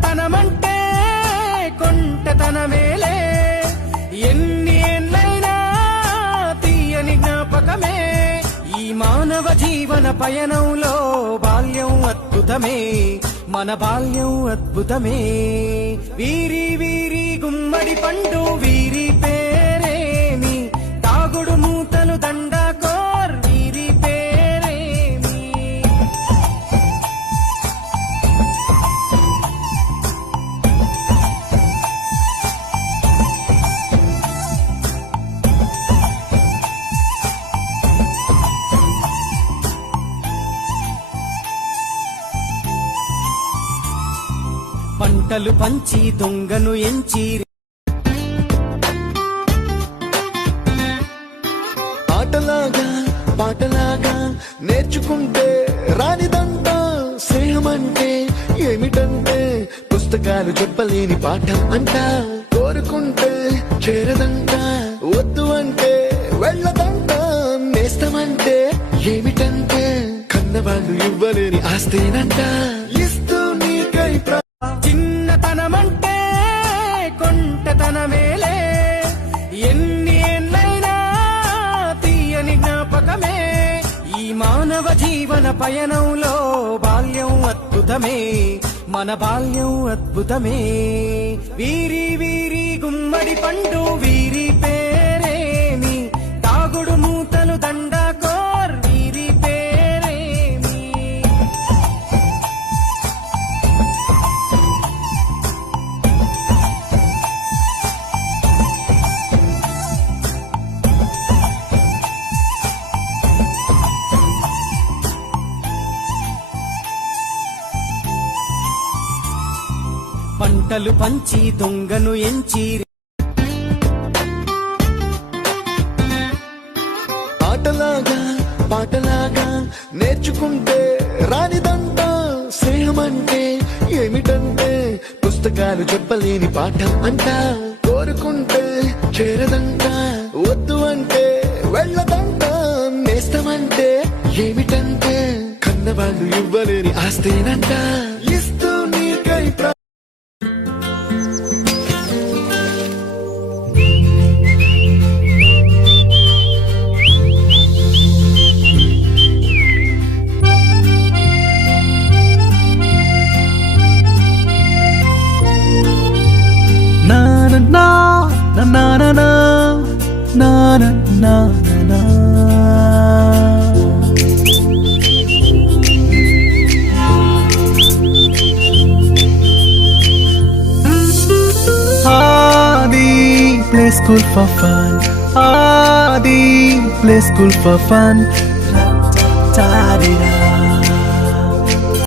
చిన్నతనమంటే కొంటతనమేలే, ఎన్ని ఏళ్ళైనా తీయని జ్ఞాపకమే. ఈ మానవ జీవన పయనంలో బాల్యం అద్భుతమే, మన బాల్యం అద్భుతమే. వీరి వీరి గుమ్మడి పండు వీరి పేరేమి, తాగుడు మూతలు దండకోర్ వీరి పేరేమి. పంటలు పంచి దొంగను ఎంచి, ఆటలాగా పాటలాగా నేర్చుకుంటే రానిదంట స్నేహమంటే ఏమిటంటే, పుస్తకాలు చెప్పలేని పాఠం అంట, కోరుకుంటే చేరదంట, వద్దు అంటే వెళ్ళదంట. నేస్తమంటే ఏమిటంటే, కన్నవాళ్ళు ఇవ్వలేని ఆస్తేనంట, ఇస్తూ నీకై చిన్నతనమంటే కొంటతనమేలే, ఎన్ని ఏళ్ళైనా తీయని జ్ఞాపకమే. ఈ మానవ జీవన పయనంలో బాల్యం అద్భుతమే, మన బాల్యం అద్భుతమే. వీరి వీరి గుమ్మడి పండు వీరి పేరేమి, తాగుడు మూతలు దండకోర్ వీరి పేరేమి. పంటలు పంచి దొంగను ఎంచి, ఆటలాగా పాటలాగా నేర్చుకుంటే రానిదంట స్నేహమంటే ఏమిటంటే, పుస్తకాలు చెప్పలేని పాఠం అంట, కోరుకుంటే చేరదంట, వద్దు అంటే వెళ్ళదంట. నేస్తమంటే ఏమిటంటే, కన్నవాళ్ళు ఇవ్వలేని ఆస్తేనంట, ఇస్తూ నీకై na na na na na na na na na. Adi play school for fun, Adi play school for fun. Ta-da-da.